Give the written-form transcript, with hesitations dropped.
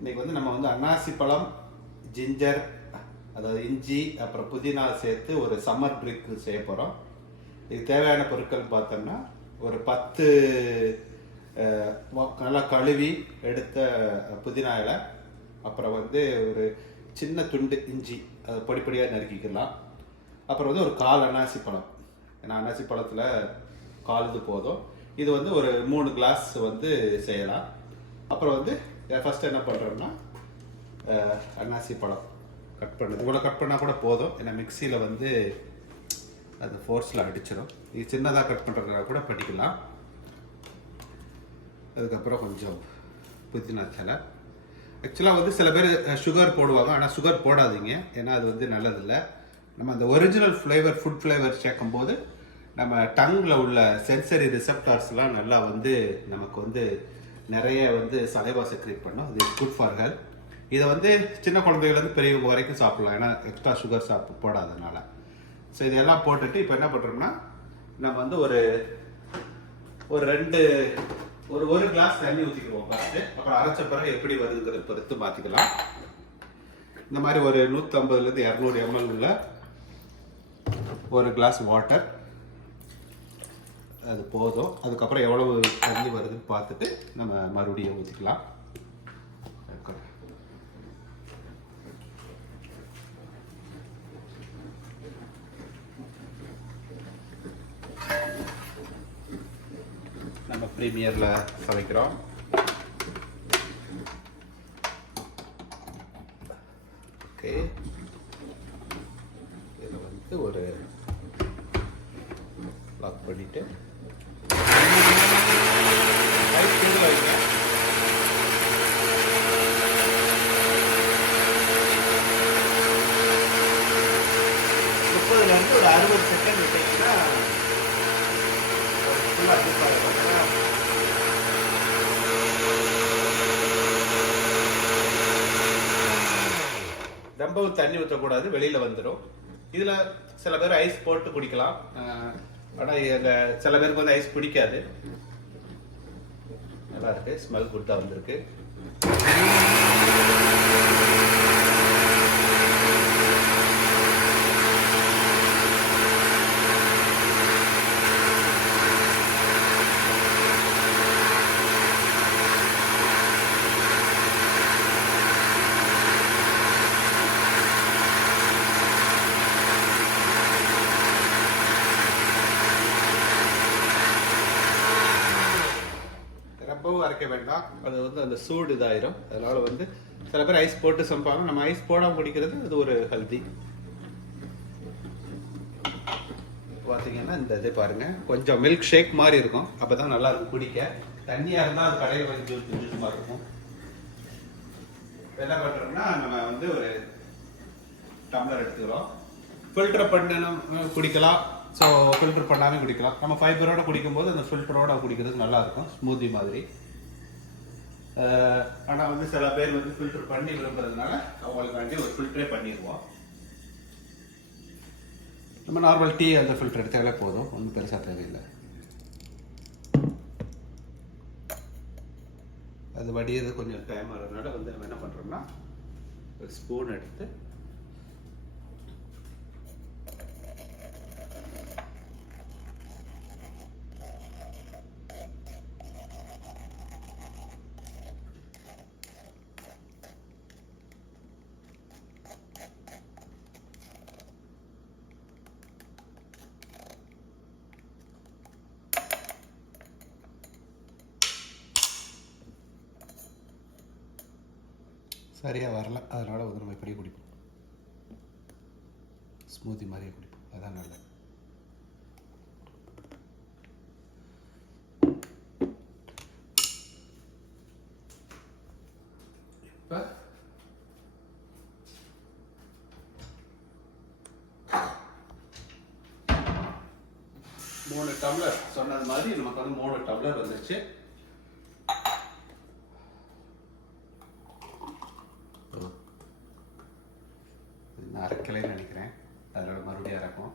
இன்றைக்கி வந்து நம்ம வந்து அன்னாசி பழம், ஜிஞ்சர், அதாவது இஞ்சி, அப்புறம் புதினா சேர்த்து ஒரு சம்மர் ட்ரிங்க் செய்ய போகிறோம். இதுக்கு தேவையான பொருட்கள் பார்த்தோம்னா ஒரு 10 நல்லா கழுவி எடுத்த புதினா இலை, அப்புறம் வந்து ஒரு சின்ன துண்டு இஞ்சி அதை பொடிப்படியாக நறுக்கிக்கலாம். அப்புறம் வந்து ஒரு 1/4 அன்னாசி பழம், ஏன்னா அன்னாசி பழத்தில் 1/4 இது போதும். இது வந்து ஒரு 3 கிளாஸ் வந்து செய்யலாம். அப்புறம் வந்து ஃபஸ்ட்டு என்ன பண்ணுறோம்னா அன்னாசி பழம் கட் பண்ணுது இவ்வளோ கட் பண்ணால் கூட போதும், ஏன்னா மிக்சியில் வந்து அந்த ஃபோர்ஸில் அடிச்சிடும். இது சின்னதாக கட் பண்ணுறதுனால கூட பண்ணிக்கலாம். அதுக்கப்புறம் கொஞ்சம் புதினா தலை. ஆக்சுவலாக வந்து சில பேர் சுகர் போடுவாங்க, ஆனால் சுகர் போடாதீங்க, ஏன்னா அது வந்து நல்லதில்லை. நம்ம அந்த ஒரிஜினல் ஃப்ளேவர், ஃபுட் ஃப்ளேவர் சேர்க்கும் போது நம்ம டங்கில் உள்ள சென்சரி ரிசெப்டார்ஸ்லாம் நல்லா வந்து நமக்கு வந்து நிறைய வந்து சலைவா செக்ரேட் பண்ணும். இது குட் ஃபார் ஹெல்த். இதை வந்து சின்ன குழந்தைகள்லேருந்து பெரியவங்க வரைக்கும் சாப்பிட்லாம், ஏன்னா எக்ஸ்ட்ரா சுகர் போடாதனால. ஸோ இதெல்லாம் போட்டுட்டு இப்போ என்ன பண்ணுறோம்னா நம்ம வந்து ஒரு கிளாஸ் தண்ணி ஊற்றிக்குவோம் ஃபஸ்ட்டு. அப்புறம் அரைச்ச பிறகு எப்படி வருதுங்கிறத பொறுத்து மாற்றிக்கலாம். இந்த மாதிரி ஒரு 150லேருந்து 200 ml உள்ள ஒரு கிளாஸ் வாட்டர், அது போதும். அதுக்கப்புறம் எவ்வளவு தண்ணி வருதுன்னு பார்த்துட்டு நம்ம மறுபடியும் ஊற்றிக்கலாம். நம்ம ப்ரீமியரில் சமைக்கிறோம். ஓகே, இதில் வந்து ஒரு லாக் பண்ணிவிட்டு வைங்க. 30லேருந்து ஒரு 60 செகண்ட் விட்டீங்கன்னா ரொம்பவும் தண்ணி ஊற்றக்கூடாது, வெளியில் வந்துடும். இதில் சில பேர் ஐஸ் போட்டு குடிக்கலாம், ஆனால் சில பேருக்கு வந்து ஐஸ் பிடிக்காது. நல்லா இருக்கு, ஸ்மெல் குட்டாக வந்திருக்கு. ரொம்பவும் அரைக்க வேண்டாம், அது வந்து அந்த சூடு இதாயிரும். அதனால வந்து சில பேர் ஐஸ் போட்டு சமைப்பாங்க, நம்ம ஐஸ் போடாமல் குடிக்கிறது அது ஒரு ஹெல்தி. பார்த்தீங்கன்னா இந்த இது பாருங்க, கொஞ்சம் மில்க் ஷேக் மாதிரி இருக்கும், அப்போ தான் நல்லா இருக்கும் குடிக்க. தண்ணியாக இருந்தால் அது கடையில் வந்து ஜூஸ் மாதிரி இருக்கும். என்ன பண்ணுறோம்னா நம்ம வந்து ஒரு டம்ளர் எடுத்துக்கிறோம். ஃபில்டர் பண்ண குடிக்கலாம், ஸோ ஃபில்டர் பண்ணாமல் குடிக்கலாம். நம்ம ஃபைபரோடு குடிக்கும்போது அந்த ஃபில்டரோட குடிக்கிறதுக்கு நல்லாயிருக்கும், ஸ்மூத்தி மாதிரி. ஆனால் வந்து சில பேர் வந்து ஃபில்டர் பண்ணி விரும்புறதுனால அவங்களுக்கு வேண்டி ஒரு ஃபில்டரே பண்ணிடுவோம். நம்ம நார்மல் டீ அந்த ஃபில்டர் எடுத்தாலே போதும், ஒன்றும் பெருசாக தேவையில்லை. அது வடியது கொஞ்சம் டைம் ஆகிறதுனால வந்து நம்ம என்ன பண்ணுறோம்னா ஒரு ஸ்பூன் எடுத்து சரியாக வரல, அதனால் வந்து நம்ம இப்படியே குடிப்போம், ஸ்மூத்தி மாதிரியே குடிப்போம், அதுதான் நல்லது. இப்போ 3 டம்ளர் சொன்னது மாதிரி நமக்கு வந்து 3 டம்ளர் வந்துருச்சு. அரைக்கலைன்னு நினைக்கிறேன், அதோட மறுபடியும் அரைக்கும்.